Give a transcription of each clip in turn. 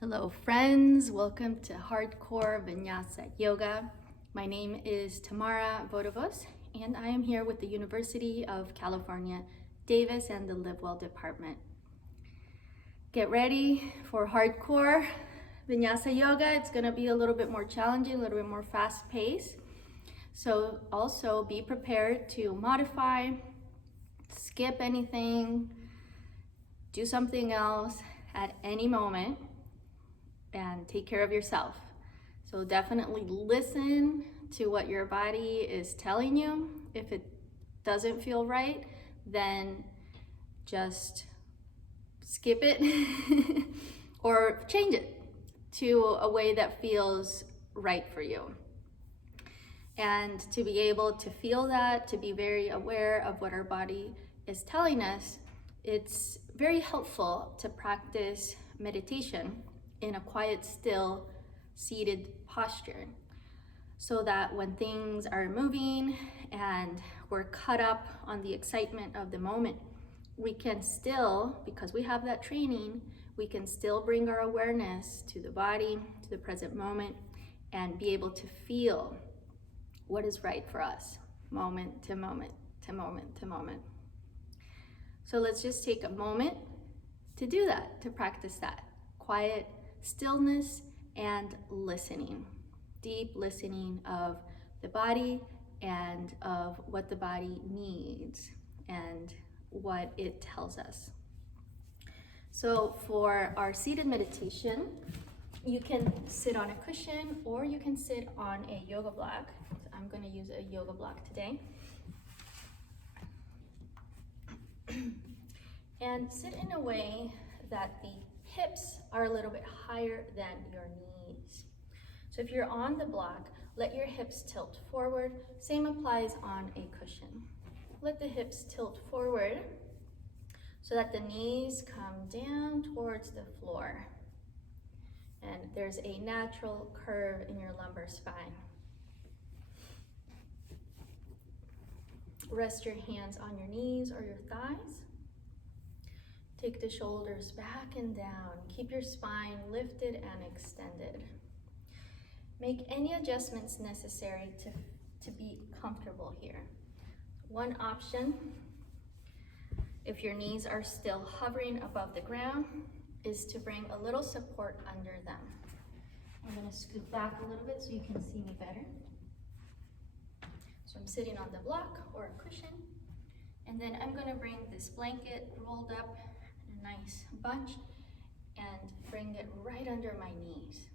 Hello friends, welcome to Hardcore Vinyasa Yoga. My name is Tamara Vodovoz and I am here with the University of California, Davis and the Live Well Department. Get ready for hardcore Vinyasa Yoga. It's going to be a little bit more challenging, a little bit more fast paced. So also be prepared to modify, skip anything, do something else at any moment, and take care of yourself. So definitely listen to what your body is telling you. If it doesn't feel right, then just skip it or change it to a way that feels right for you. And to be able to feel that, to be very aware of what our body is telling us, it's very helpful to practice meditation in a quiet, still, seated posture, so that when things are moving and we're caught up on the excitement of the moment, we can still, because we have that training, we can still bring our awareness to the body, to the present moment, and be able to feel what is right for us, moment to moment to moment to moment. So let's just take a moment to do that, to practice that. Quiet stillness and listening, deep listening of the body and of what the body needs and what it tells us. So for our seated meditation, you can sit on a cushion or you can sit on a yoga block. So I'm going to use a yoga block today. And sit in a way that the hips are a little bit higher than your knees. So if you're on the block, let your hips tilt forward. Same applies on a cushion. Let the hips tilt forward so that the knees come down towards the floor. And there's a natural curve in your lumbar spine. Rest your hands on your knees or your thighs. Take the shoulders back and down. Keep your spine lifted and extended. Make any adjustments necessary to be comfortable here. One option, if your knees are still hovering above the ground, is to bring a little support under them. I'm going to scoot back a little bit so you can see me better. So I'm sitting on the block or a cushion, and then I'm going to bring this blanket rolled up in a nice bunch and bring it right under my knees.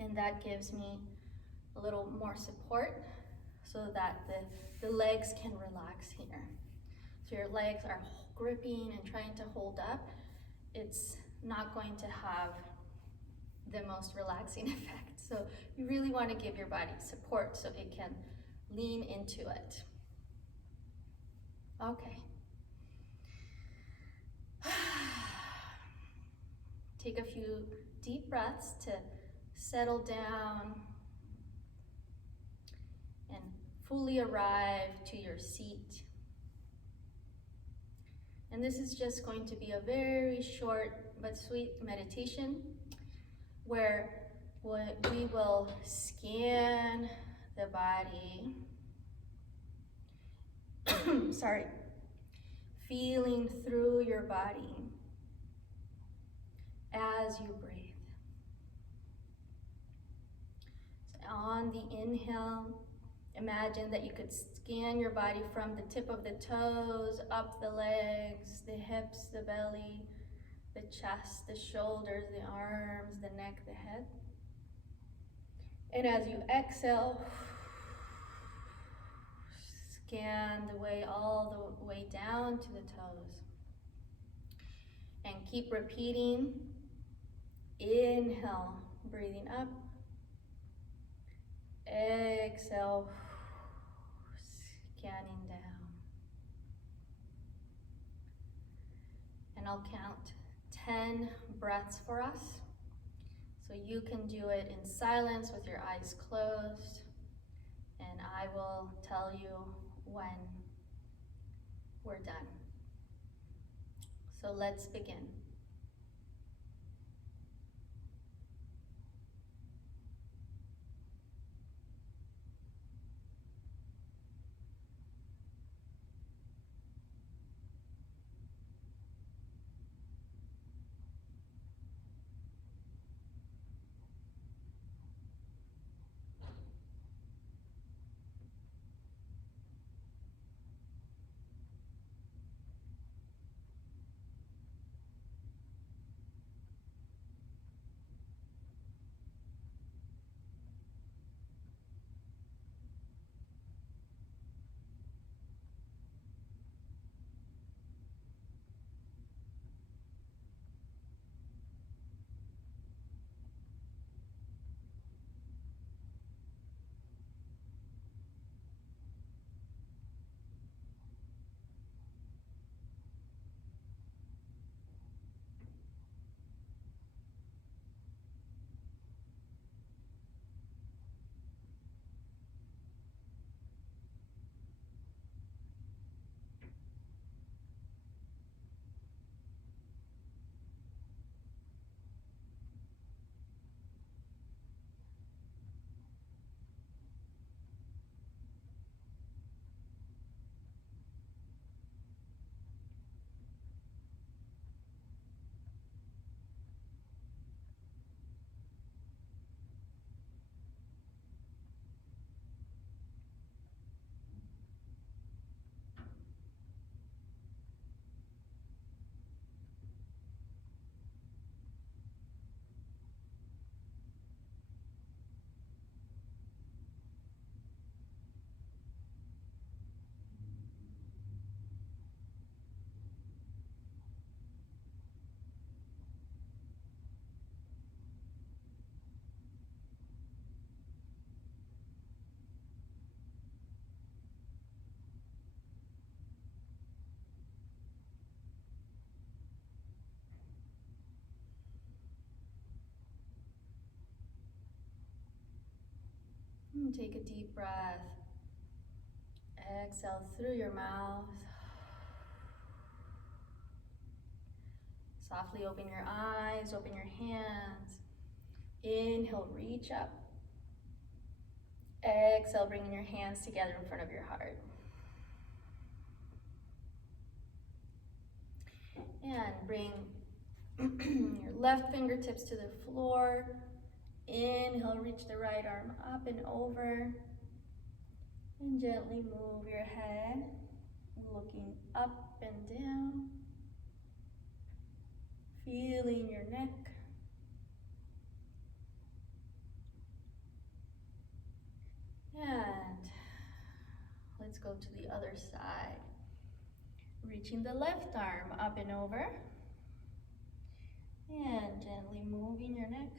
And that gives me a little more support so that the legs can relax here. So your legs are gripping and trying to hold up. It's not going to have the most relaxing effect. So you really want to give your body support so it can lean into it. Okay. Take a few deep breaths to settle down and fully arrive to your seat. And this is just going to be a very short but sweet meditation where we will scan the body, feeling through your body as you breathe. So on the inhale, imagine that you could scan your body from the tip of the toes, up the legs, the hips, the belly, the chest, the shoulders, the arms, the neck, the head. And as you exhale, scan the way all the way down to the toes. And keep repeating. Inhale, breathing up. Exhale, scanning down. And I'll count 10 breaths for us. So you can do it in silence with your eyes closed. And I will tell you when we're done. So let's begin. Take a deep breath. Exhale through your mouth. Softly open your eyes, open your hands. Inhale, reach up. Exhale, bringing your hands together in front of your heart. And bring your left fingertips to the floor. Inhale, reach the right arm up and over. And gently move your head, looking up and down. Feeling your neck. And let's go to the other side. Reaching the left arm up and over. And gently moving your neck.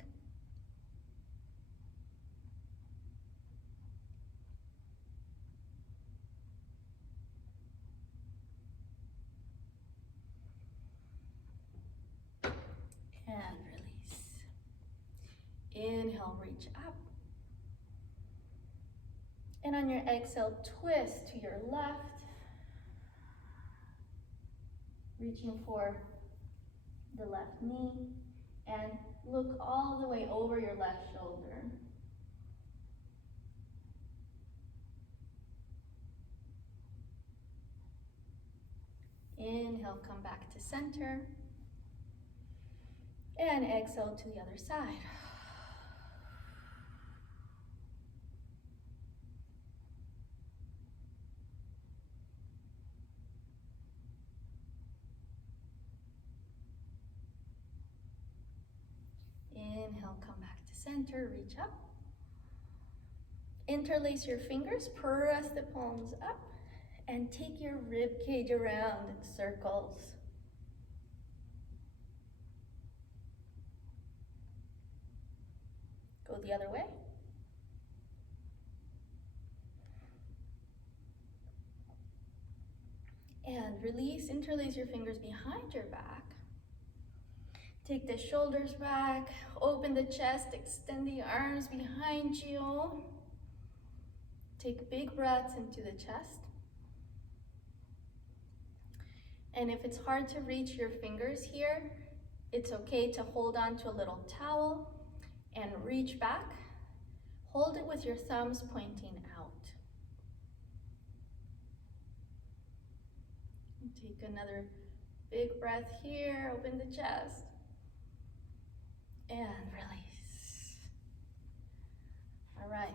And release. Inhale, reach up. And on your exhale, twist to your left. Reaching for the left knee. And look all the way over your left shoulder. Inhale, come back to center. And exhale to the other side. Inhale, come back to center, reach up. Interlace your fingers, press the palms up, and take your rib cage around in circles. Go the other way. And release, interlace your fingers behind your back. Take the shoulders back, open the chest, extend the arms behind you. Take big breaths into the chest. And if it's hard to reach your fingers here, it's okay to hold on to a little towel and reach back. Hold it with your thumbs pointing out. Take another big breath here, open the chest. And release. All right,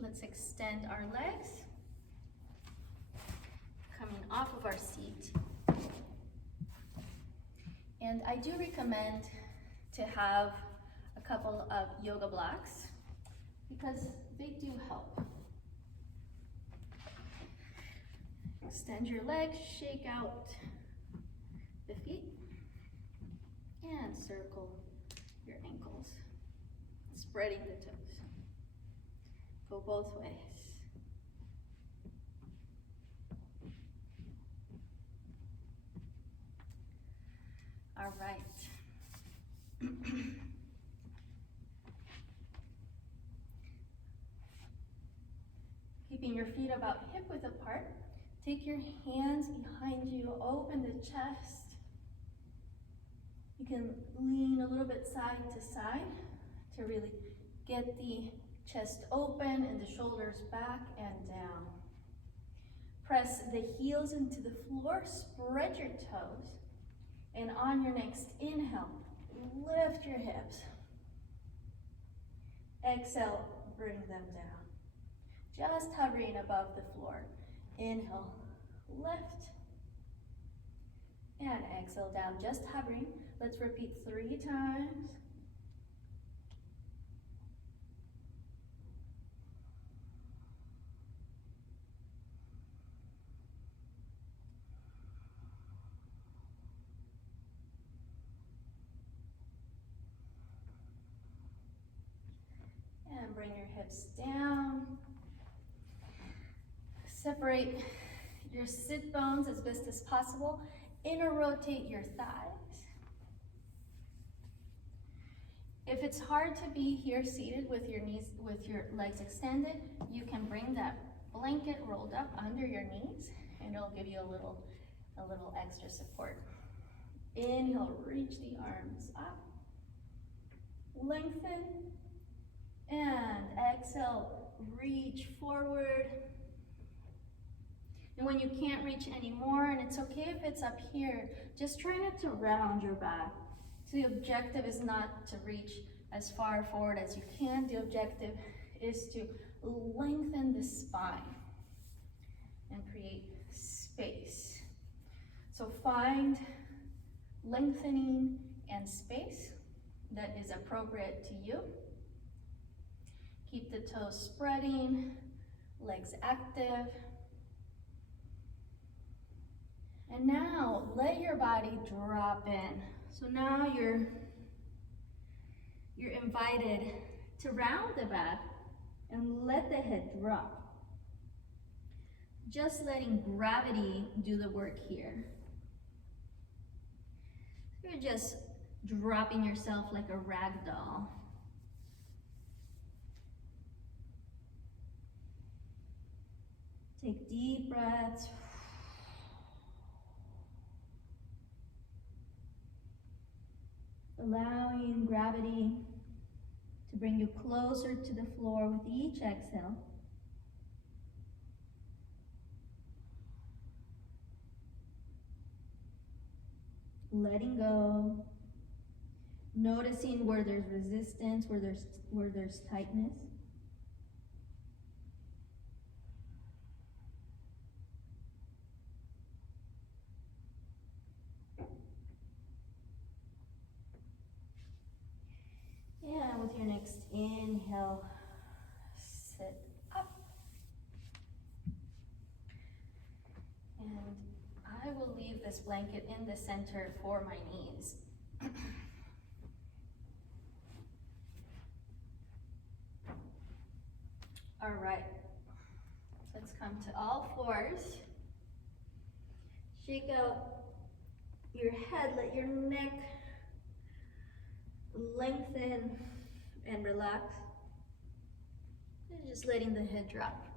let's extend our legs. Coming off of our seat. And I do recommend to have a couple of yoga blocks because they do help. Extend your legs, shake out the feet, and circle your ankles, spreading the toes. Go both ways. All right. Keeping your feet about hip width apart. Take your hands behind you, open the chest. You can lean a little bit side to side to really get the chest open and the shoulders back and down. Press the heels into the floor, spread your toes, and on your next inhale, lift your hips. Exhale, bring them down. Just hovering above the floor. Inhale, lift, and exhale down, just hovering. Let's repeat 3 times. And bring your hips down. Separate your sit bones as best as possible. Inner rotate your thighs. If it's hard to be here seated with your knees, with your legs extended, you can bring that blanket rolled up under your knees and it'll give you a little extra support. Inhale, reach the arms up, lengthen, and exhale, reach forward. And when you can't reach anymore, and it's okay if it's up here, just try not to round your back. So the objective is not to reach as far forward as you can. The objective is to lengthen the spine and create space. So find lengthening and space that is appropriate to you. Keep the toes spreading, legs active. And now let your body drop in. So now you're invited to round the back and let the head drop. Just letting gravity do the work here. You're just dropping yourself like a rag doll. Take deep breaths. Allowing gravity to bring you closer to the floor with each exhale. Letting go. Noticing where there's resistance, where there's tightness. And with your next inhale, sit up. And I will leave this blanket in the center for my knees. All right, let's come to all fours. Shake out your head, let your neck lengthen and relax. And just letting the head drop.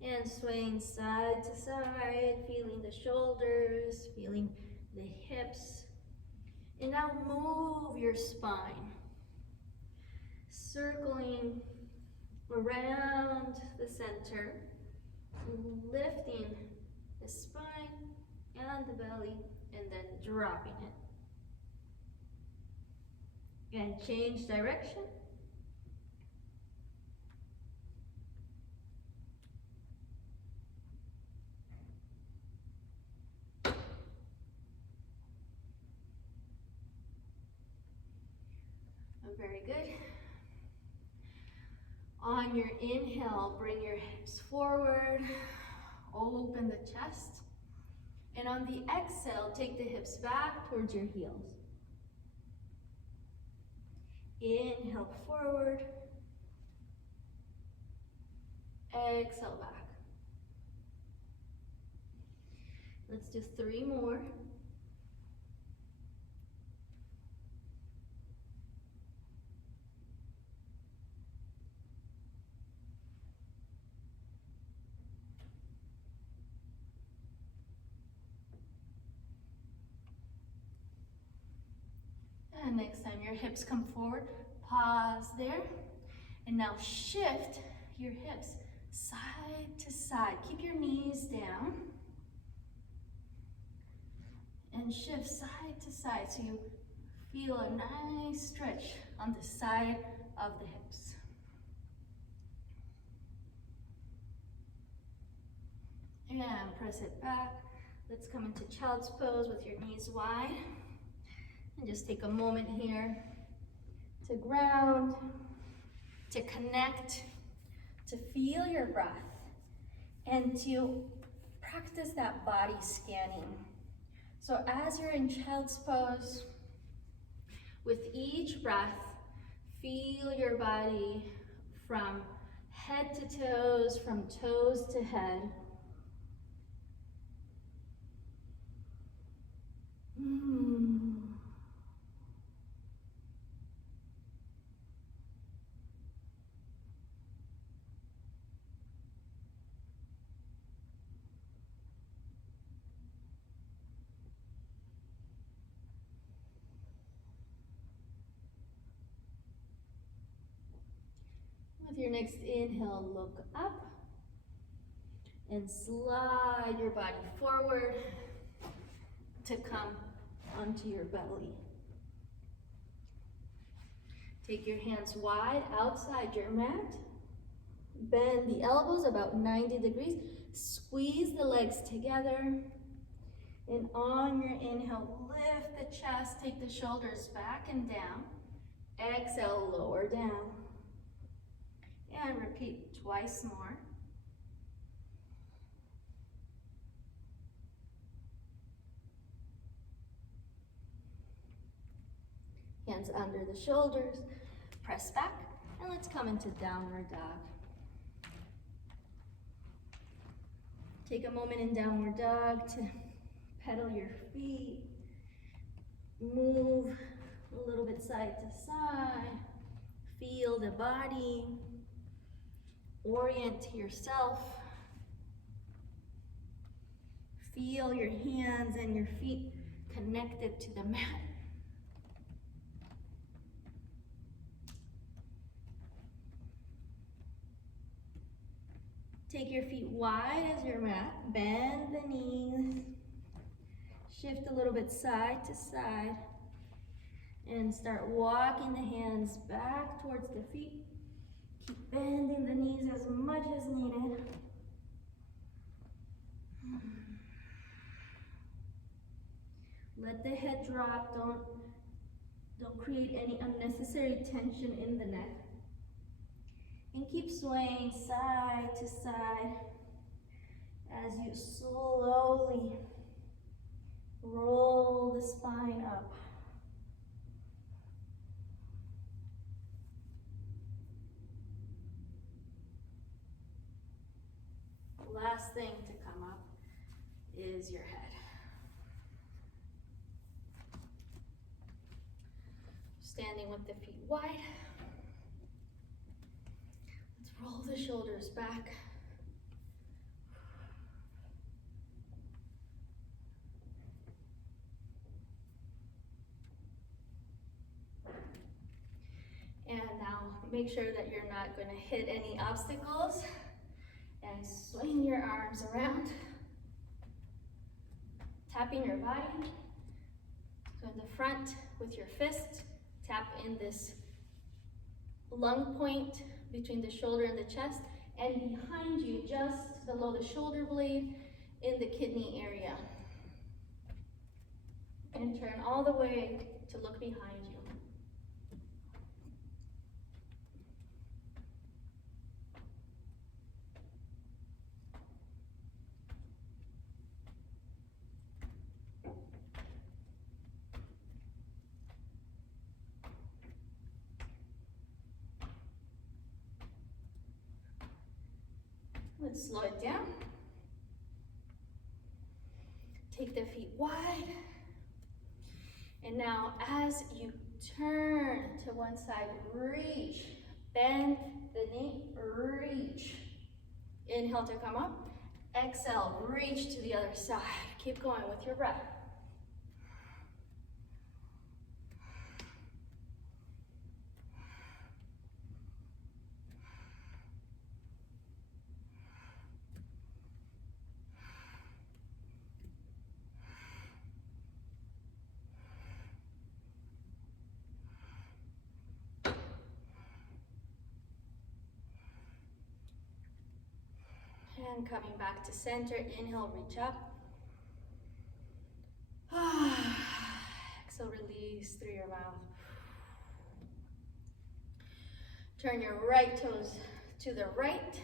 And swaying side to side, feeling the shoulders, feeling the hips. And now move your spine, circling around the center, lifting the spine and the belly, and then dropping it. And change direction. Very good. On your inhale, bring your hips forward, open the chest. And on the exhale, take the hips back towards your heels. Inhale forward. Exhale back. Let's do 3 more. And next time your hips come forward, pause there. And now shift your hips side to side. Keep your knees down. And shift side to side so you feel a nice stretch on the side of the hips. And press it back. Let's come into child's pose with your knees wide. And just take a moment here to ground, to connect, to feel your breath, and to practice that body scanning. So as you're in child's pose, with each breath, feel your body from head to toes, from toes to head. your next inhale, look up and slide your body forward to come onto your belly. Take your hands wide outside your mat. Bend the elbows about 90 degrees. Squeeze the legs together. And on your inhale, lift the chest, take the shoulders back and down. Exhale, lower down. And repeat twice more. Hands under the shoulders, press back, and let's come into downward dog. Take a moment in downward dog to pedal your feet, move a little bit side to side, feel the body, orient yourself, feel your hands and your feet connected to the mat. Take your feet wide as your mat, bend the knees, shift a little bit side to side, and start walking the hands back towards the feet. Keep bending the knees as much as needed. Let the head drop, don't create any unnecessary tension in the neck. And keep swaying side to side as you slowly roll the spine up. The last thing to come up is your head. Standing with the feet wide. Roll the shoulders back. And now make sure that you're not going to hit any obstacles and swing your arms around. Tapping your body. So in the front with your fist, tap in this lung point between the shoulder and the chest, and behind you, just below the shoulder blade, in the kidney area. And turn all the way to look behind you. Let's slow it down. Take the feet wide. And now as you turn to one side, reach. Bend the knee, reach. Inhale to come up. Exhale, reach to the other side. Keep going with your breath. And coming back to center, inhale, reach up. Exhale, release through your mouth. Turn your right toes to the right.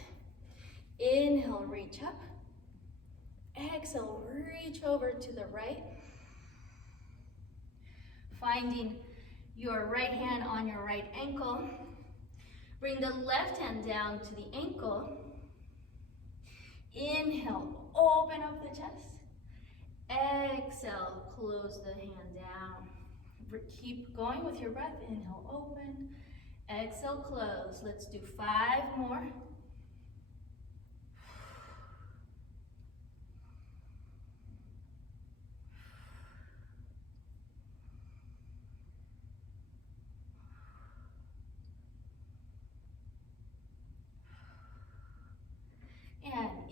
Inhale, reach up. Exhale, reach over to the right. Finding your right hand on your right ankle. Bring the left hand down to the ankle. Inhale, open up the chest. Exhale, close the hand down. Keep going with your breath. Inhale, open. Exhale, close. Let's do 5 more.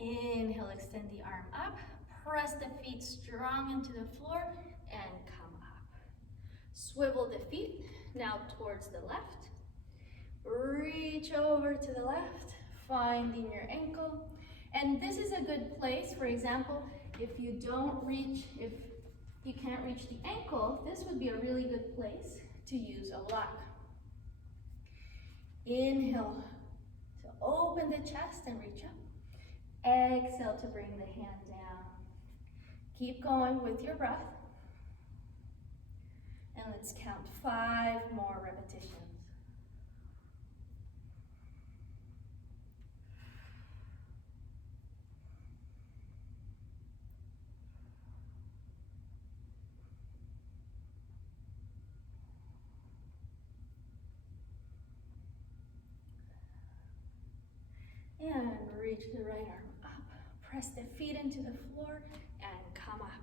inhale, extend the arm up. Press the feet strong into the floor and come up. Swivel the feet now towards the left. Reach over to the left, finding your ankle. And this is a good place, for example, if you can't reach the ankle, this would be a really good place to use a block. Inhale to open the chest and reach up. Exhale to bring the hand down. Keep going with your breath. And let's count 5 more repetitions. And reach the right arm up. Press the feet into the floor and come up.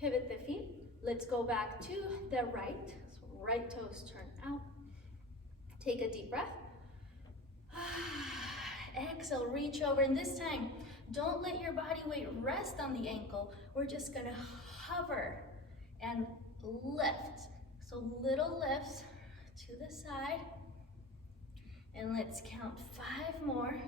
Pivot the feet. Let's go back to the right. So right toes turn out. Take a deep breath. Exhale, reach over. And this time, don't let your body weight rest on the ankle. We're just gonna hover and lift. So little lifts to the side. And let's count 5 more.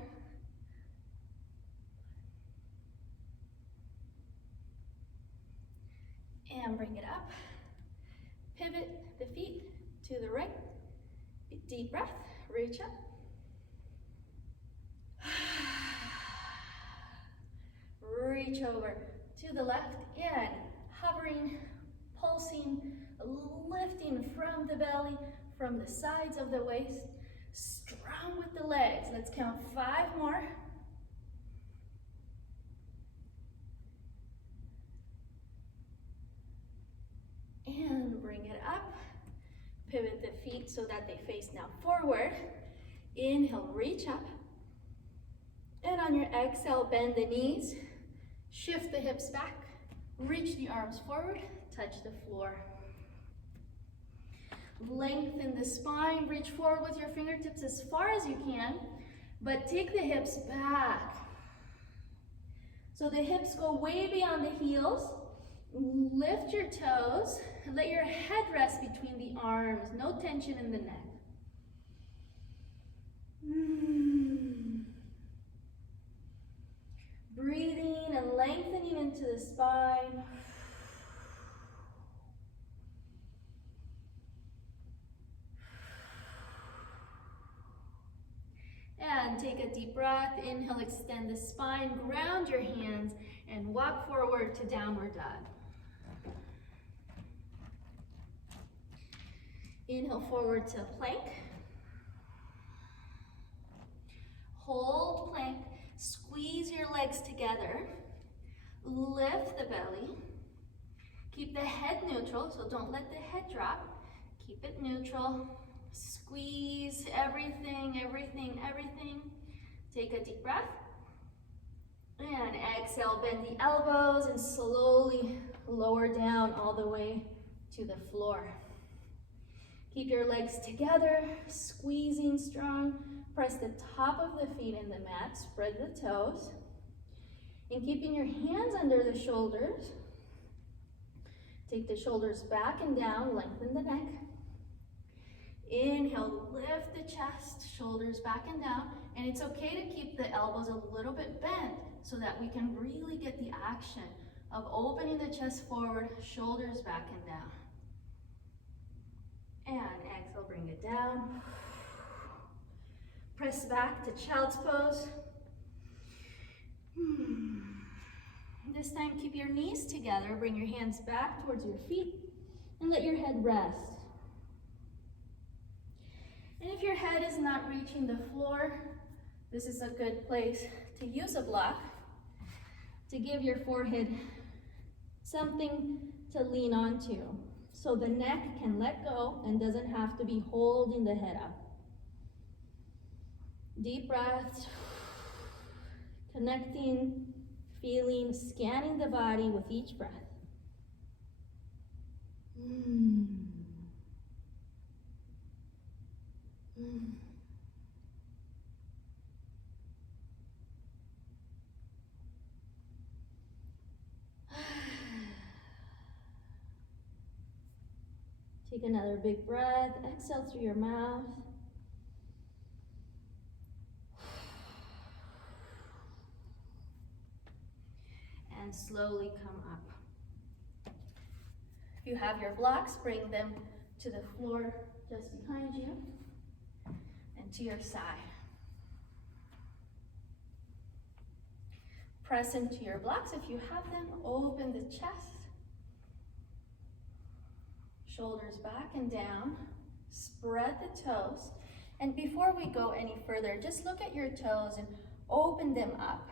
And bring it up. Pivot the feet to the right. Deep breath, reach up. Reach over to the left and hovering, pulsing, lifting from the belly, from the sides of the waist. Strong with the legs. Let's count 5 more. And bring it up. Pivot the feet so that they face now forward. Inhale, reach up. And on your exhale, bend the knees. Shift the hips back. Reach the arms forward. Touch the floor. Lengthen the spine, reach forward with your fingertips as far as you can, but take the hips back. So the hips go way beyond the heels. Lift your toes, and let your head rest between the arms. No tension in the neck. Breathing and lengthening into the spine. And take a deep breath. Inhale, extend the spine, ground your hands, and walk forward to downward dog. Inhale forward to plank. Hold plank. Squeeze your legs together. Lift the belly. Keep the head neutral, so don't let the head drop. Keep it neutral. Squeeze everything, everything, everything. Take a deep breath. And exhale, bend the elbows and slowly lower down all the way to the floor. Keep your legs together, squeezing strong. Press the top of the feet in the mat, spread the toes. And keeping your hands under the shoulders, take the shoulders back and down, lengthen the neck. Inhale, lift the chest, shoulders back and down. And it's okay to keep the elbows a little bit bent so that we can really get the action of opening the chest forward, shoulders back and down. And exhale, bring it down. Press back to child's pose. This time, keep your knees together. Bring your hands back towards your feet and let your head rest. And if your head is not reaching the floor, this is a good place to use a block to give your forehead something to lean onto so the neck can let go and doesn't have to be holding the head up. Deep breaths, connecting, feeling, scanning the body with each breath. Take another big breath. Exhale through your mouth. And slowly come up. If you have your blocks, bring them to the floor just behind you and to your side. Press into your blocks if you have them. Open the chest. Shoulders back and down. Spread the toes. And before we go any further, just look at your toes and open them up.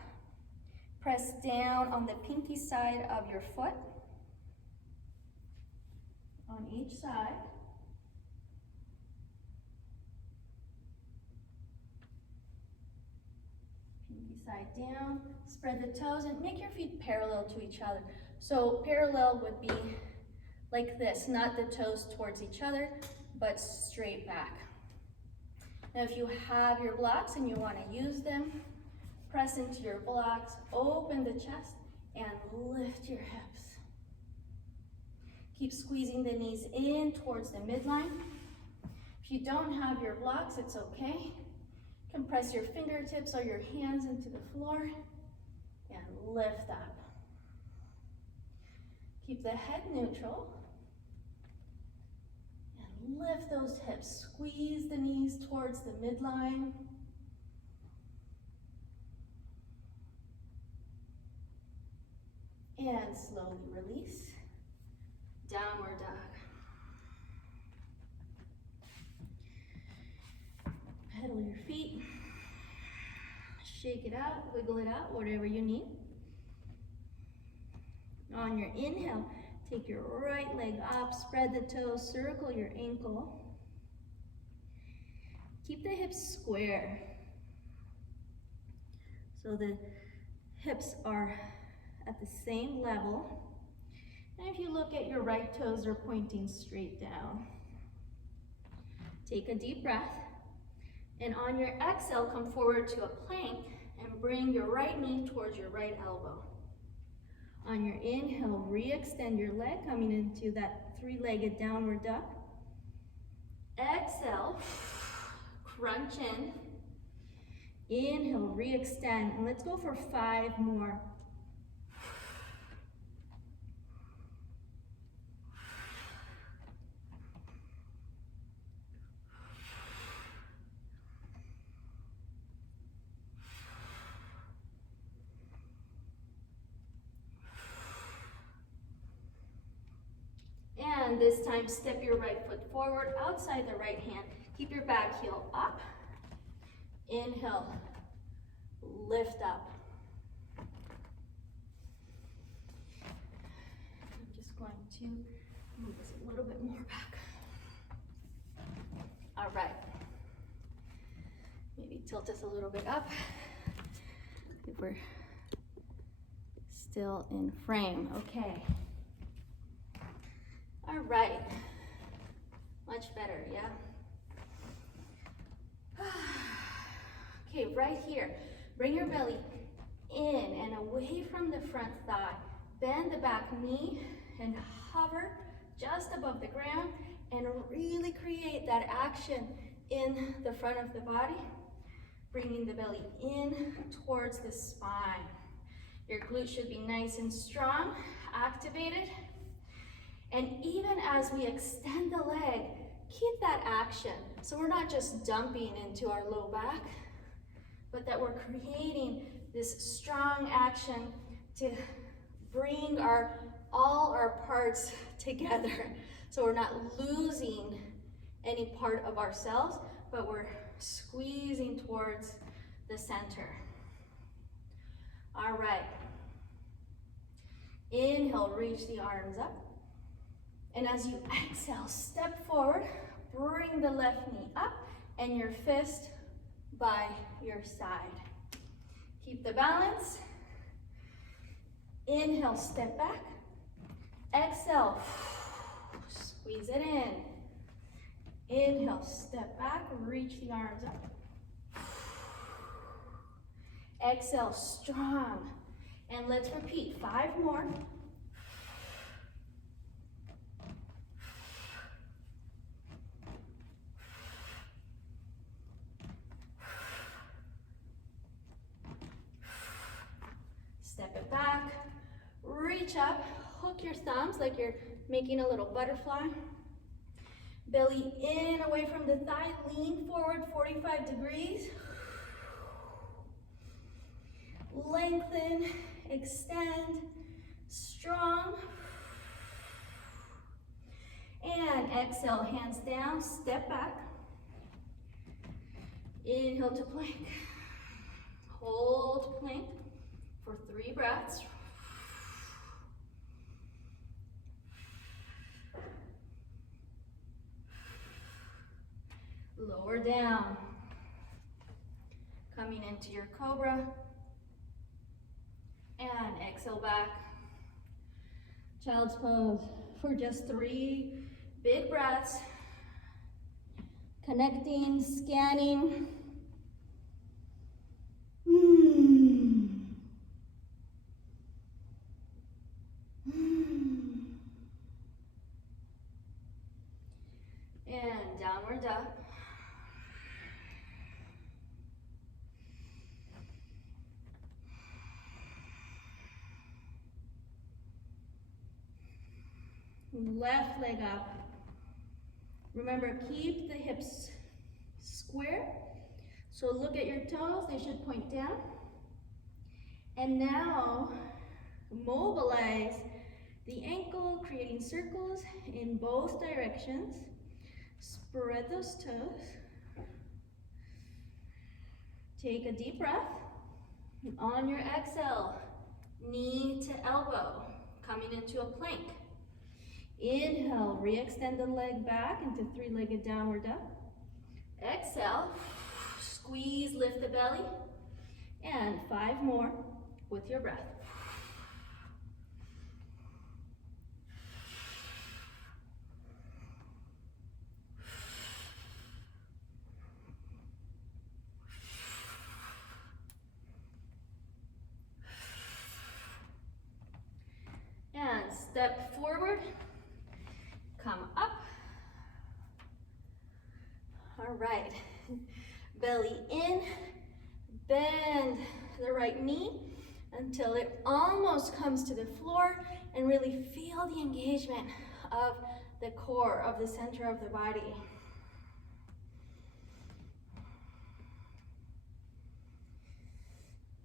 Press down on the pinky side of your foot. On each side. Pinky side down. Spread the toes and make your feet parallel to each other. So parallel would be like this, not the toes towards each other, but straight back. Now if you have your blocks and you want to use them, press into your blocks, open the chest, and lift your hips. Keep squeezing the knees in towards the midline. If you don't have your blocks, it's okay. You can press your fingertips or your hands into the floor and lift up. Keep the head neutral. And lift those hips. Squeeze the knees towards the midline. And slowly release. Downward dog. Pedal your feet. Shake it out, wiggle it out, whatever you need. On your inhale, take your right leg up, spread the toes, circle your ankle. Keep the hips square. So the hips are at the same level. And if you look at your right toes, they're pointing straight down. Take a deep breath. And on your exhale, come forward to a plank and bring your right knee towards your right elbow. On your inhale, re-extend your leg, coming into that three-legged downward dog. Exhale, crunch in. Inhale, re-extend. And let's go for 5 more. And this time, step your right foot forward, outside the right hand. Keep your back heel up. Inhale, lift up. I'm just going to move this a little bit more back. All right. Maybe tilt this a little bit up. If we're still in frame, okay. All right, much better, yeah? Okay, right here, bring your belly in and away from the front thigh. Bend the back knee and hover just above the ground and really create that action in the front of the body, bringing the belly in towards the spine. Your glutes should be nice and strong, activated. And even as we extend the leg, keep that action. So we're not just dumping into our low back, but that we're creating this strong action to bring all our parts together. So we're not losing any part of ourselves, but we're squeezing towards the center. All right. Inhale, reach the arms up. And as you exhale, step forward, bring the left knee up and your fist by your side. Keep the balance. Inhale, step back. Exhale, squeeze it in. Inhale, step back, reach the arms up. Exhale, strong. And let's repeat 5 more. reach up, hook your thumbs like you're making a little butterfly. Belly in, away from the thigh, lean forward 45 degrees. Lengthen, extend, strong. And exhale, hands down, step back. Inhale to plank. Hold plank for 3 breaths. Lower down. Coming into your cobra. And exhale back. Child's pose for just 3 big breaths. Connecting, scanning. And downward dog. Left leg up. Remember, keep the hips square. So look at your toes, they should point down. And now mobilize the ankle, creating circles in both directions. Spread those toes. Take a deep breath. And on your exhale, knee to elbow, coming into a plank. Inhale, re-extend the leg back into 3-legged downward dog. Exhale, squeeze, lift the belly. And 5 more with your breath. And step forward, come up. All right, belly in, bend the right knee until it almost comes to the floor, and really feel the engagement of the core, of the center of the body.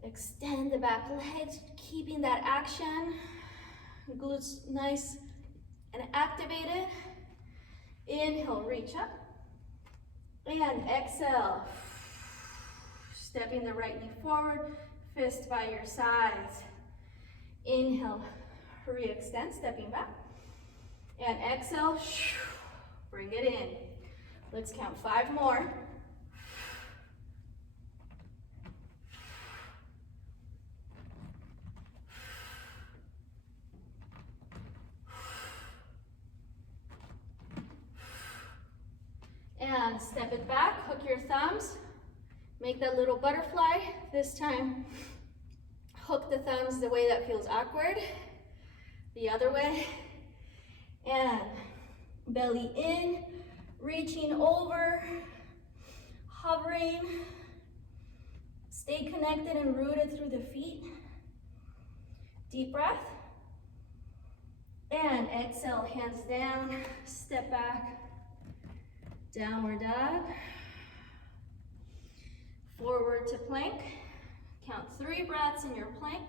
Extend the back legs, keeping that action. Glutes nice and activated. Inhale, reach up. And exhale. Stepping the right knee forward, fist by your sides. Inhale, re-extend, stepping back. And exhale, bring it in. Let's count 5 more. And step it back, hook your thumbs, make that little butterfly. This time, hook the thumbs the way that feels awkward, the other way. And belly in, reaching over, hovering. Stay connected and rooted through the feet. Deep breath. And exhale, hands down, step back. Downward dog. Forward to plank. Count 3 breaths in your plank.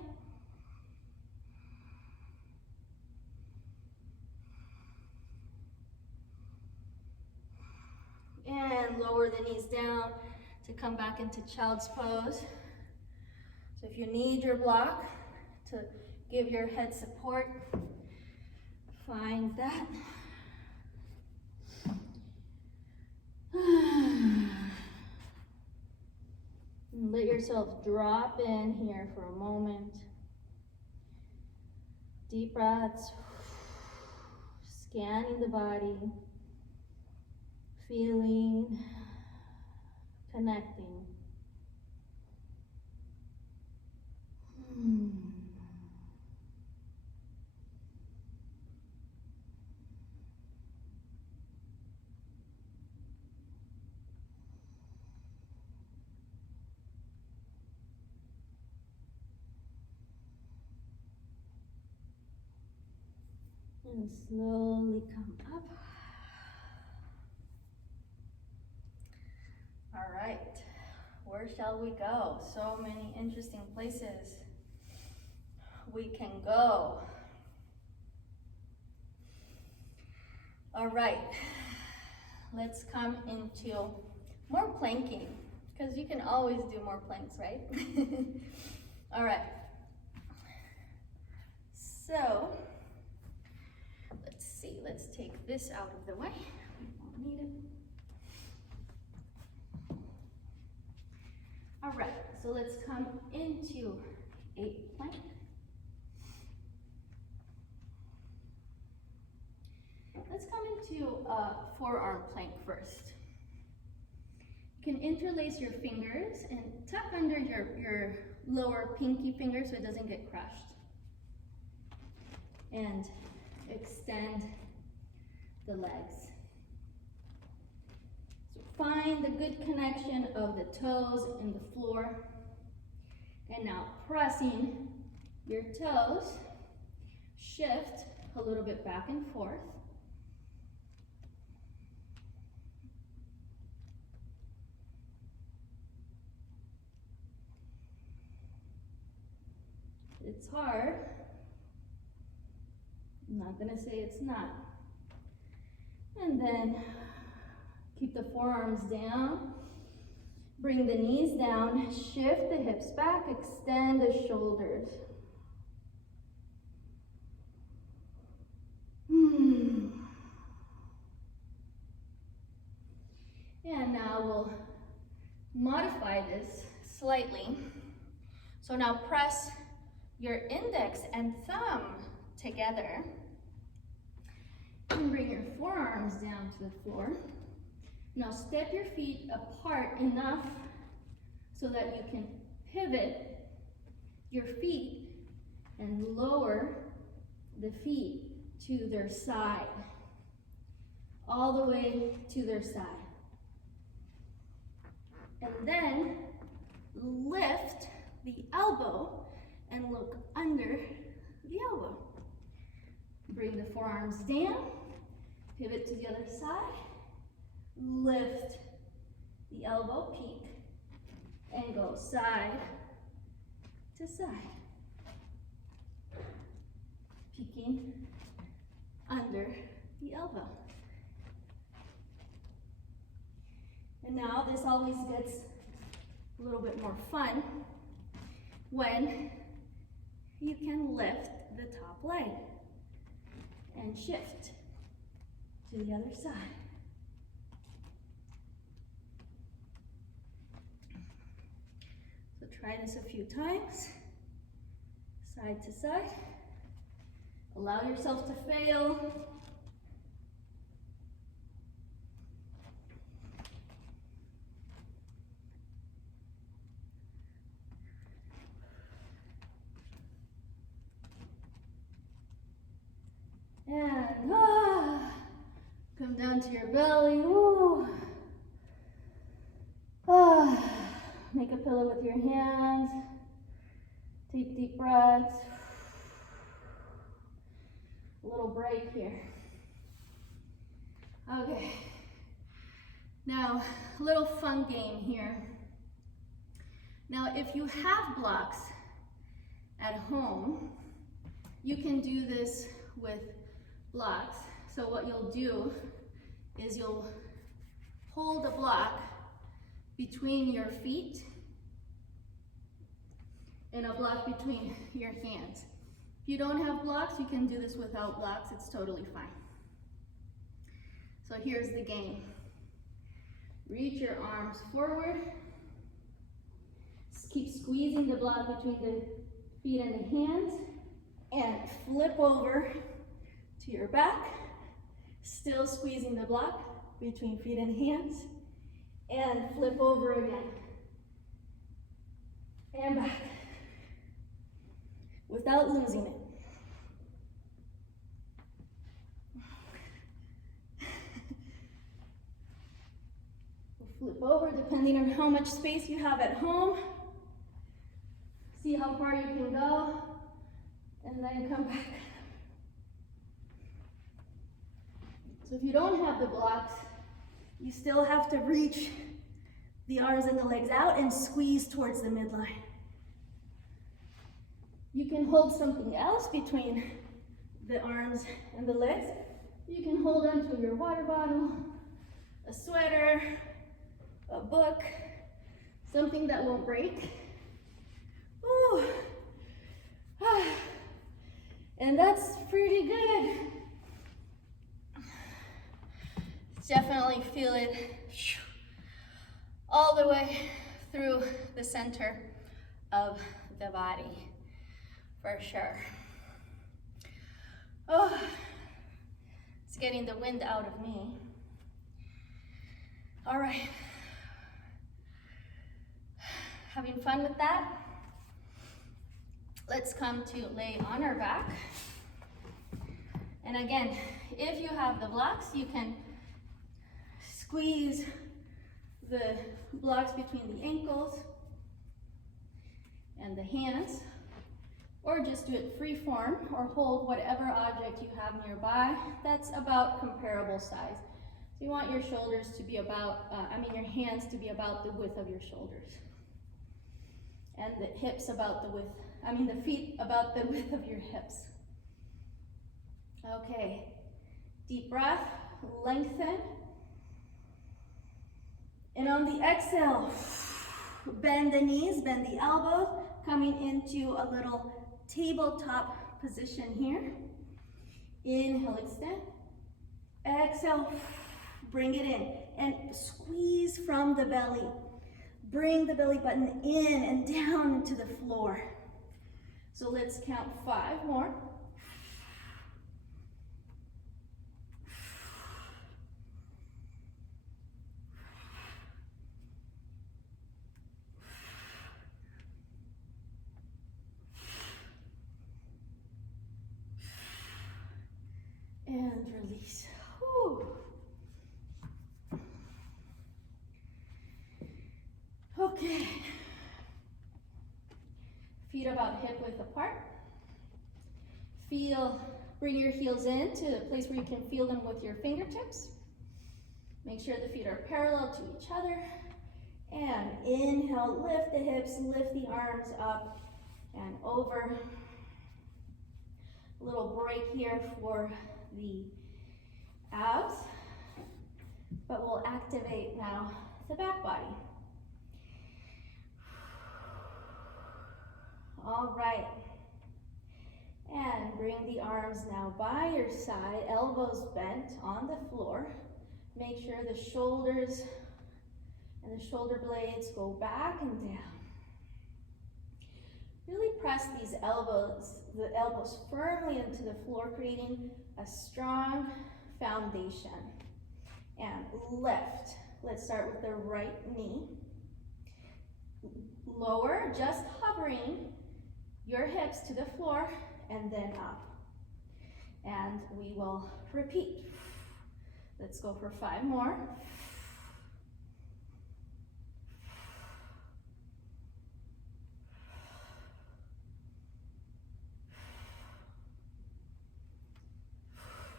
And lower the knees down to come back into child's pose. So if you need your block to give your head support, find that. Let yourself drop in here for a moment. Deep breaths. Scanning the body. Feeling. Connecting. And slowly come up. All right, where shall we go? So many interesting places we can go. All right, let's come into more planking, because you can always do more planks, right? All right, so let's see, let's take this out of the way. We won't need it. All right, so let's come into a plank. Let's come into a forearm plank first. You can interlace your fingers and tuck under your lower pinky finger so it doesn't get crushed. And extend the legs. So find the good connection of the toes and the floor. And now pressing your toes, shift a little bit back and forth. It's hard. I'm not gonna say it's not. And then keep the forearms down. Bring the knees down, shift the hips back, extend the shoulders. And now we'll modify this slightly. So now press your index and thumb together. And bring your forearms down to the floor. Now step your feet apart enough so that you can pivot your feet and lower the feet to their side, all the way to their side. And then lift the elbow and look under the elbow. Bring the forearms down, pivot to the other side, lift the elbow, peek, and go side to side. Peeking under the elbow. And now this always gets a little bit more fun when you can lift the top leg and shift to the other side. So try this a few times, side to side. Allow yourself to fail. And come down to your belly. Woo. Make a pillow with your hands. Take deep breaths. A little break here. Okay. Now, a little fun game here. Now, if you have blocks at home, you can do this with blocks. So what you'll do is you'll hold a block between your feet and a block between your hands. If you don't have blocks, you can do this without blocks. It's totally fine. So here's the game. Reach your arms forward. Keep squeezing the block between the feet and the hands, and flip over to your back, still squeezing the block between feet and hands, and flip over again, and back, without losing it. We'll flip over depending on how much space you have at home. See how far you can go, and then come back. So if you don't have the blocks, you still have to reach the arms and the legs out and squeeze towards the midline. You can hold something else between the arms and the legs. You can hold onto your water bottle, a sweater, a book, something that won't break. Ooh. And that's pretty good. Definitely feel it all the way through the center of the body, for sure. Oh, it's getting the wind out of me. All right. Having fun with that? Let's come to lay on our back. And again, if you have the blocks, you can squeeze the blocks between the ankles and the hands, or just do it free form, or hold whatever object you have nearby that's about comparable size. So you want your shoulders to be about, your hands to be about the width of your shoulders. And the hips about the width, the feet about the width of your hips. Okay, deep breath, lengthen. And on the exhale, bend the knees, bend the elbows, coming into a little tabletop position here. Inhale, extend. Exhale, bring it in. And squeeze from the belly. Bring the belly button in and down into the floor. So let's count 5 more. And release. Whew. Okay. Feet about hip width apart. Bring your heels in to a place where you can feel them with your fingertips. Make sure the feet are parallel to each other. And inhale, lift the hips, lift the arms up and over. A little break here for the abs, but we'll activate now the back body. All right, and bring the arms now by your side, elbows bent on the floor. Make sure the shoulders and the shoulder blades go back and down. Really press these elbows, the elbows firmly into the floor, creating a strong foundation. And lift. Let's start with the right knee. Lower, just hovering your hips to the floor and then up. And we will repeat. Let's go for 5 more.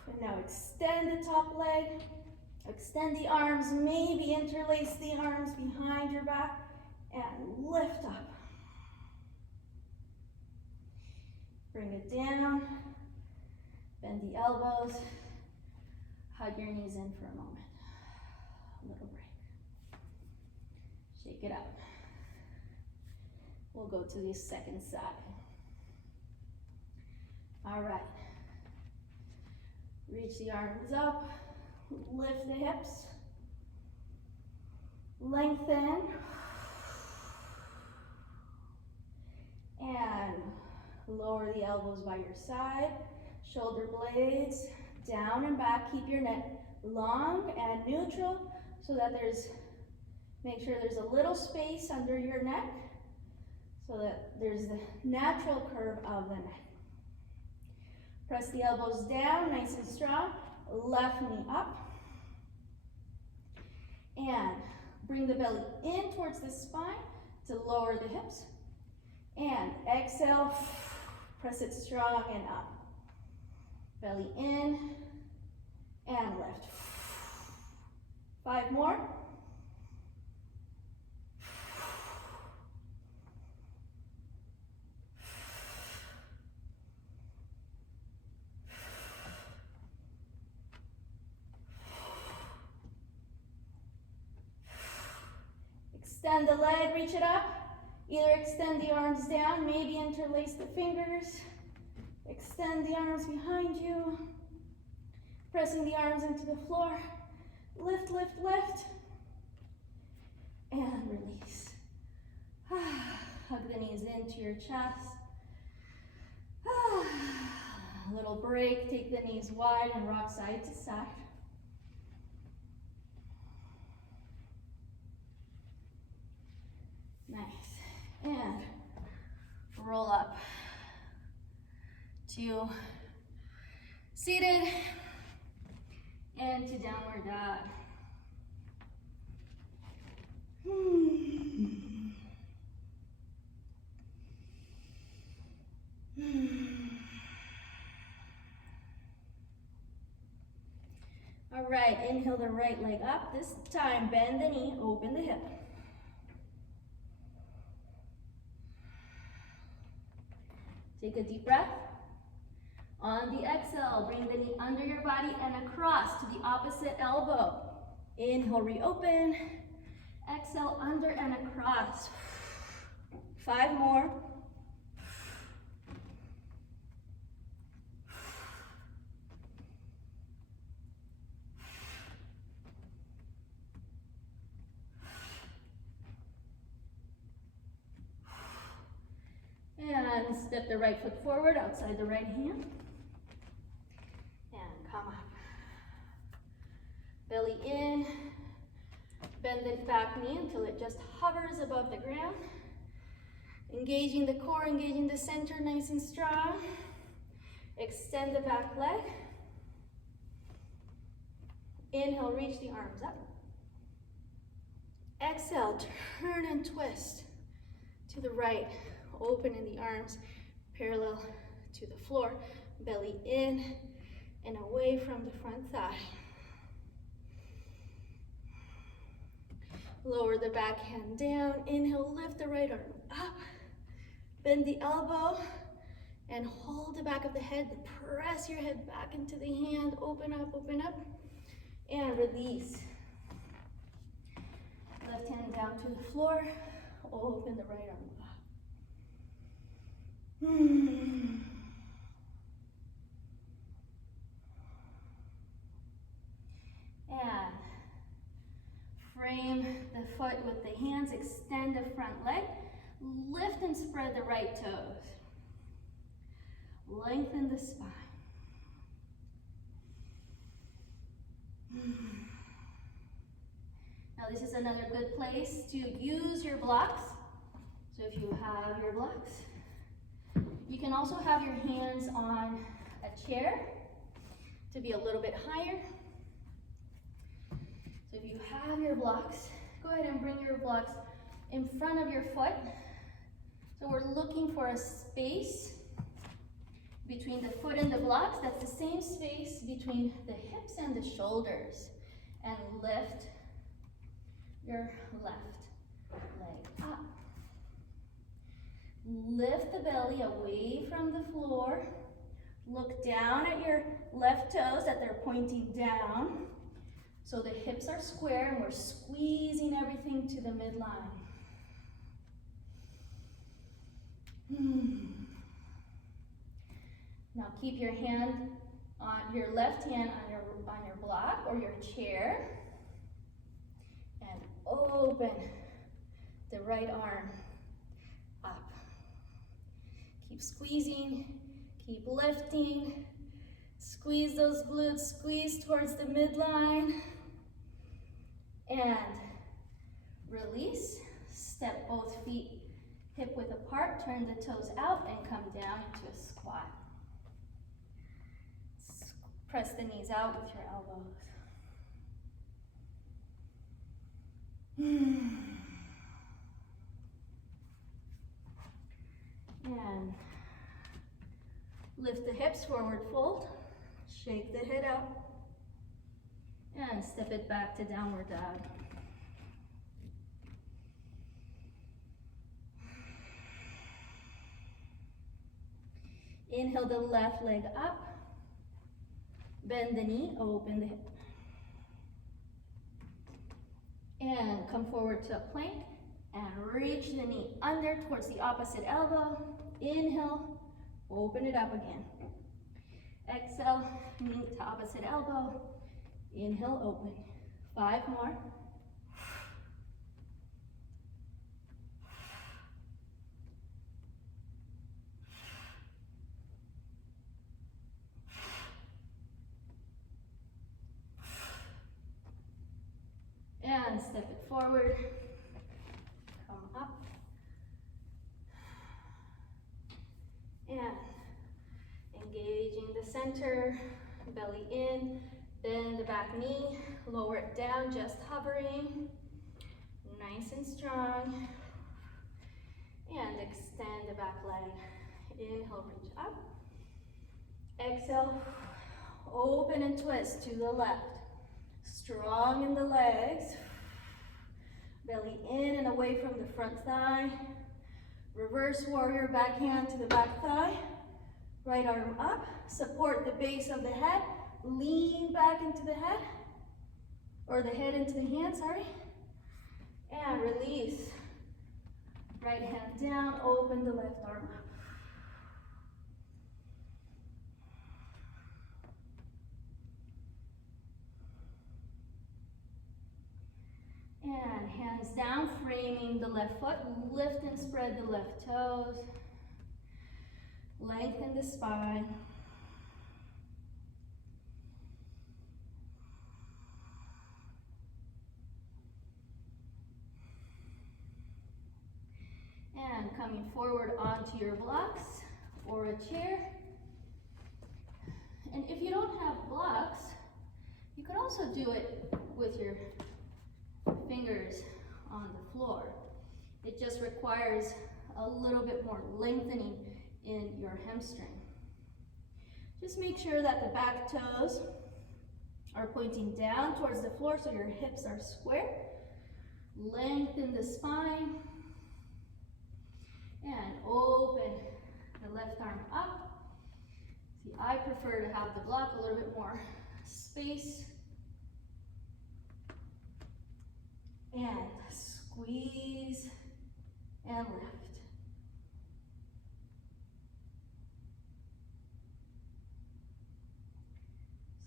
And now extend the top leg, extend the arms, maybe interlace the arms behind your back, and lift up. Bring it down, bend the elbows, hug your knees in for a moment. A little break. Shake it out. We'll go to the second side. All right. Reach the arms up, lift the hips, lengthen, and lower the elbows by your side, shoulder blades down and back. Keep your neck long and neutral so that make sure there's a little space under your neck so that there's the natural curve of the neck. Press the elbows down, nice and strong. Left knee up. And bring the belly in towards the spine to lower the hips. And exhale, press it strong and up. Belly in and lift. 5 more. Extend the leg, reach it up. Either extend the arms down, maybe interlace the fingers. Extend the arms behind you. Pressing the arms into the floor. Lift, lift, lift. And release. Hug the knees into your chest. A little break, take the knees wide and rock side to side. Nice. And roll up to seated and to downward dog. All right, inhale the right leg up. This time, bend the knee, open the hip. Take a deep breath. On the exhale, bring the knee under your body and across to the opposite elbow. Inhale, reopen. Exhale, under and across. 5 more. And step the right foot forward outside the right hand. And come up. Belly in. Bend the back knee until it just hovers above the ground. Engaging the core, engaging the center nice and strong. Extend the back leg. Inhale, reach the arms up. Exhale, turn and twist to the right. Opening the arms parallel to the floor. Belly in and away from the front thigh. Lower the back hand down. Inhale, lift the right arm up. Bend the elbow and hold the back of the head. Press your head back into the hand. Open up, and release. Left hand down to the floor. Open the right arm up. And frame the foot with the hands, extend the front leg, lift and spread the right toes. Lengthen the spine. Now this is another good place to use your blocks. So if you have your blocks, you can also have your hands on a chair to be a little bit higher. So if you have your blocks, go ahead and bring your blocks in front of your foot. So we're looking for a space between the foot and the blocks. That's the same space between the hips and the shoulders. And lift your left leg up. Lift the belly away from the floor. Look down at your left toes that they're pointing down. So the hips are square and we're squeezing everything to the midline. Now keep your hand on your left hand on your block or your chair. And open the right arm up. Keep squeezing, keep lifting. Squeeze those glutes, squeeze towards the midline. And release. Step both feet hip width apart, turn the toes out and come down into a squat. Press the knees out with your elbows. And lift the hips, forward fold. Shake the head out. And step it back to downward dog. Inhale the left leg up. Bend the knee, open the hip. And come forward to a plank and reach the knee under towards the opposite elbow. Inhale, open it up again. Exhale, knee to opposite elbow. Inhale, open. 5 more. And step it forward. Come up. And engaging the center, belly in, bend the back knee, lower it down, just hovering. Nice and strong. And extend the back leg. Inhale, reach up. Exhale, open and twist to the left. Strong in the legs. Belly in and away from the front thigh. Reverse warrior, back hand to the back thigh. Right arm up. Support the base of the head. Lean back into the head. Or the head into the hand, sorry. And release. Right hand down, open the left arm up. And hands down, framing the left foot. Lift and spread the left toes. Lengthen the spine. And coming forward onto your blocks or a chair. And if you don't have blocks, you could also do it with your fingers on the floor. It just requires a little bit more lengthening in your hamstring. Just make sure that the back toes are pointing down towards the floor so your hips are square. Lengthen the spine. And open the left arm up. See, I prefer to have the block a little bit more space. And squeeze and lift.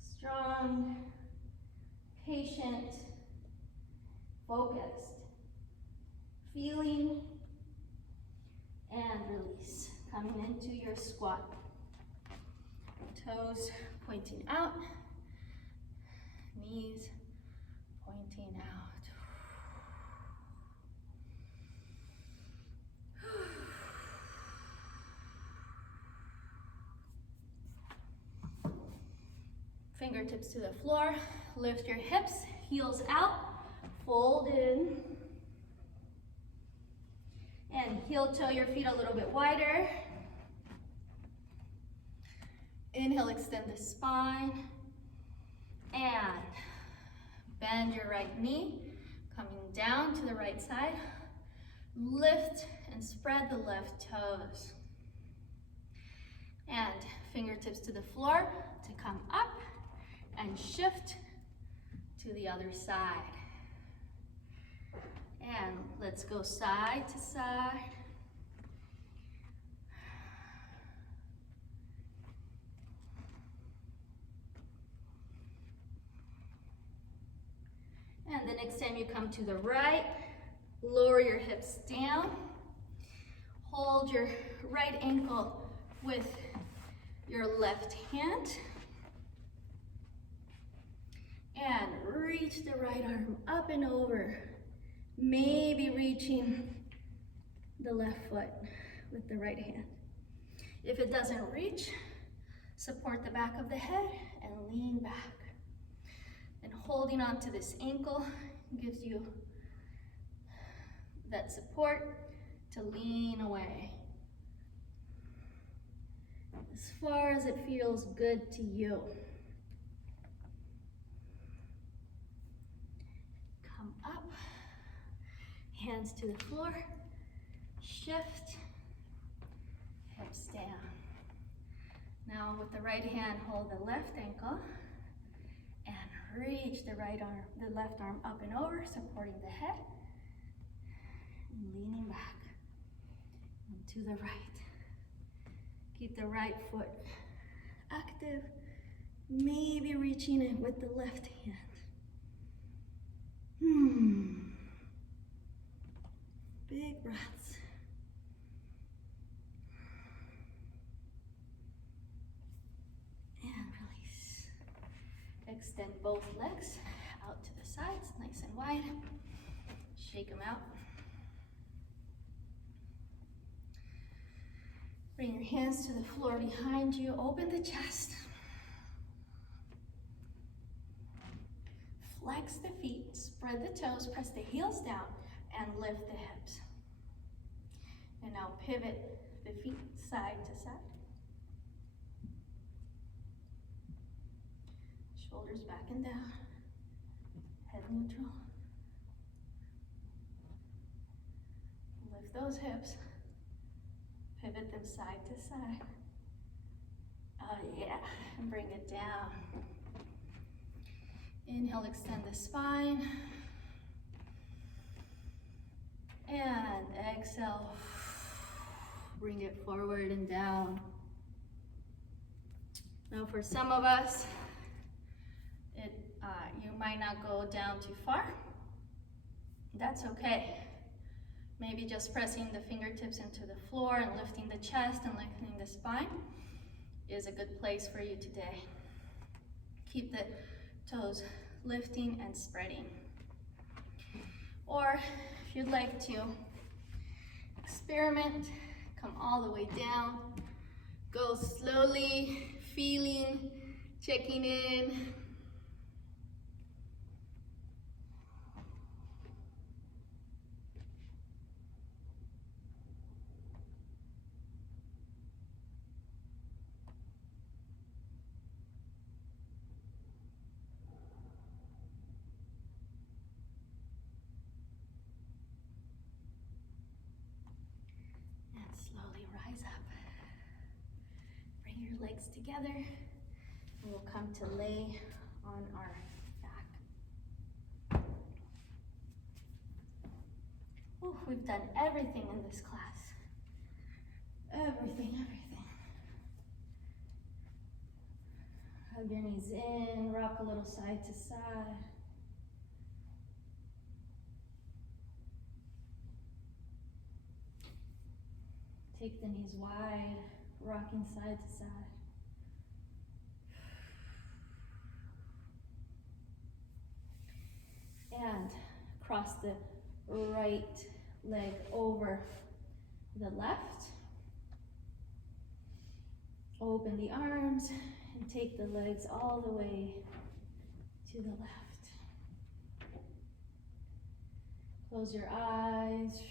Strong, patient, focused. Feeling and release. Coming into your squat. Toes pointing out. Knees pointing out. Fingertips to the floor. Lift your hips, heels out. Fold in. And heel toe your feet a little bit wider. Inhale, extend the spine. And bend your right knee, coming down to the right side. Lift and spread the left toes. And fingertips to the floor to come up and shift to the other side. And let's go side to side. And the next time you come to the right, lower your hips down. Hold your right ankle with your left hand. And reach the right arm up and over. Maybe reaching the left foot with the right hand. If it doesn't reach, support the back of the head and lean back. And holding on to this ankle gives you that support to lean away. As far as it feels good to you. Come up, hands to the floor, shift, hips down. Now with the right hand, hold the left ankle and reach the left arm up and over, supporting the head, and leaning back and to the right. Keep the right foot active, maybe reaching it with the left hand. Big breaths. And release. Extend both legs out to the sides, nice and wide. Shake them out. Bring your hands to the floor behind you. Open the chest. Flex the feet, spread the toes, press the heels down, and lift the hips. And now pivot the feet side to side. Shoulders back and down. Head neutral. Lift those hips. Pivot them side to side. Oh yeah, and bring it down. Inhale, extend the spine. And exhale, bring it forward and down. Now for some of us, you might not go down too far. That's okay. Maybe just pressing the fingertips into the floor and lifting the chest and lifting the spine is a good place for you today. Keep the toes lifting and spreading. Or if you'd like to experiment, come all the way down, go slowly, feeling, checking in. Slowly rise up. Bring your legs together. And we'll come to lay on our back. Ooh, we've done everything in this class. Everything. Hug your knees in, rock a little side to side. Take the knees wide, rocking side to side. And cross the right leg over the left. Open the arms and take the legs all the way to the left. Close your eyes.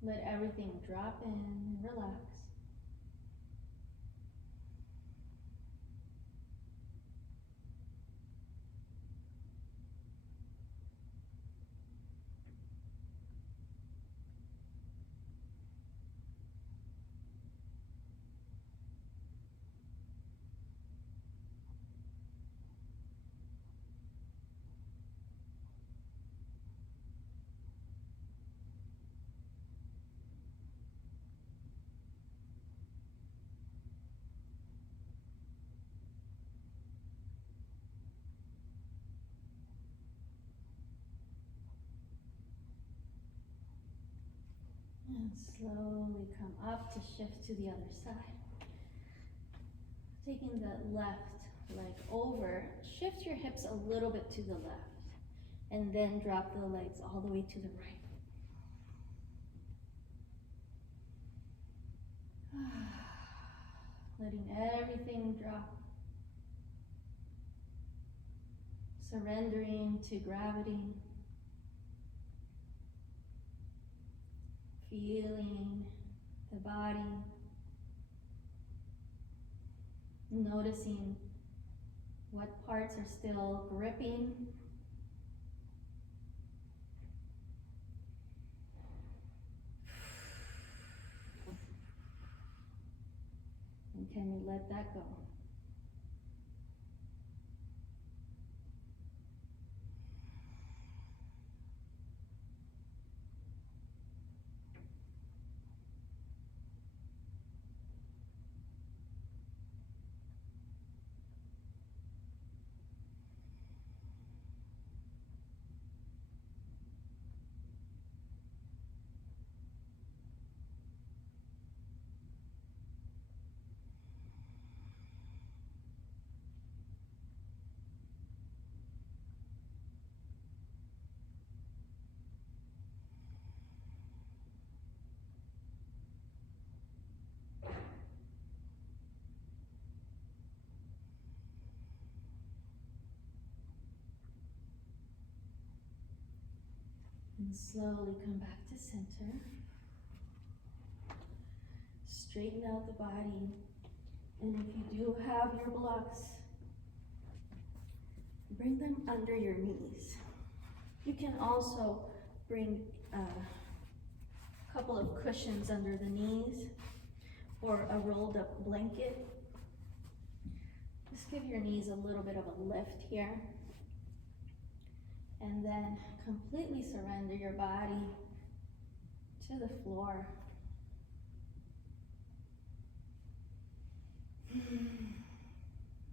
Let everything drop in and relax. And slowly come up to shift to the other side. Taking the left leg over, shift your hips a little bit to the left, and then drop the legs all the way to the right. Letting everything drop. Surrendering to gravity. Feeling the body. Noticing what parts are still gripping. And can you let that go? And slowly come back to center. Straighten out the body. And if you do have your blocks, bring them under your knees. You can also bring a couple of cushions under the knees or a rolled up blanket. Just give your knees a little bit of a lift here. And then completely surrender your body to the floor.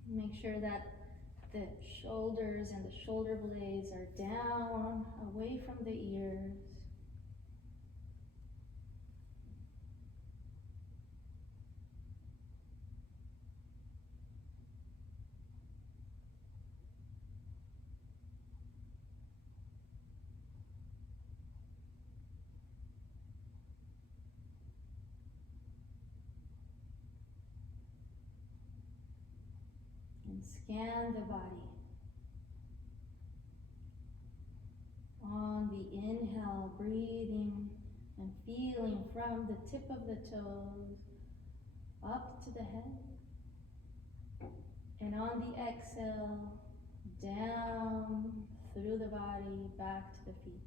Make sure that the shoulders and the shoulder blades are down, away from the ears. And scan the body. On the inhale, breathing and feeling from the tip of the toes up to the head. And on the exhale, down through the body, back to the feet.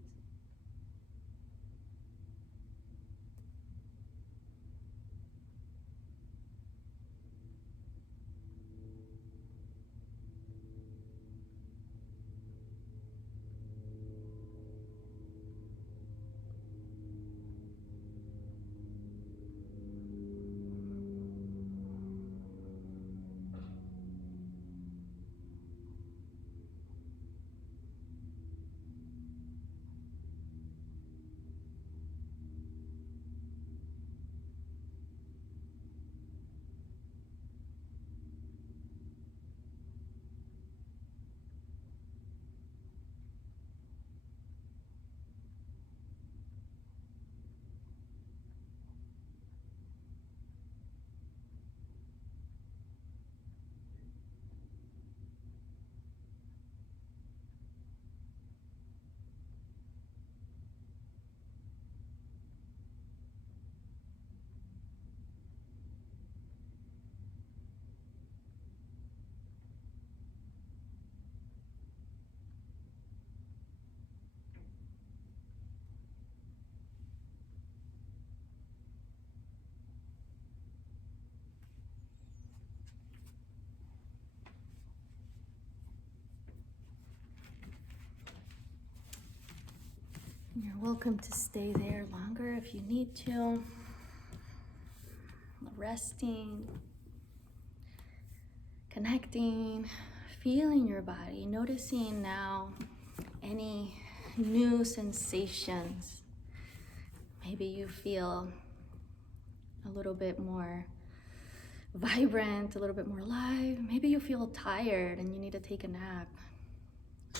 You're welcome to stay there longer if you need to. Resting, connecting, feeling your body, noticing now any new sensations. Maybe you feel a little bit more vibrant, a little bit more alive. Maybe you feel tired and you need to take a nap.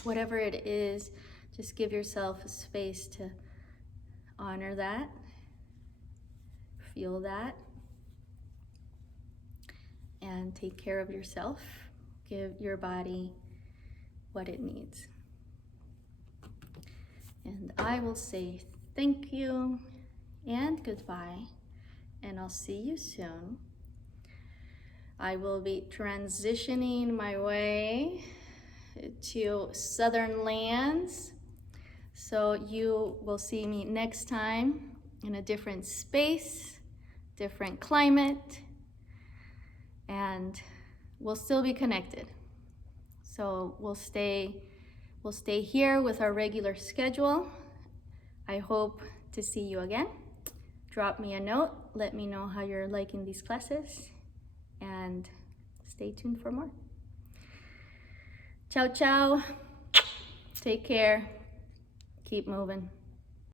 Whatever it is, just give yourself a space to honor that, feel that, and take care of yourself. Give your body what it needs. And I will say thank you and goodbye, and I'll see you soon. I will be transitioning my way to southern lands, so you will see me next time in a different space, different climate, and we'll still be connected. So we'll stay here with our regular schedule. I hope to see you again. Drop me a note, let me know how you're liking these classes, and stay tuned for more. Ciao, ciao. Take care. Keep moving.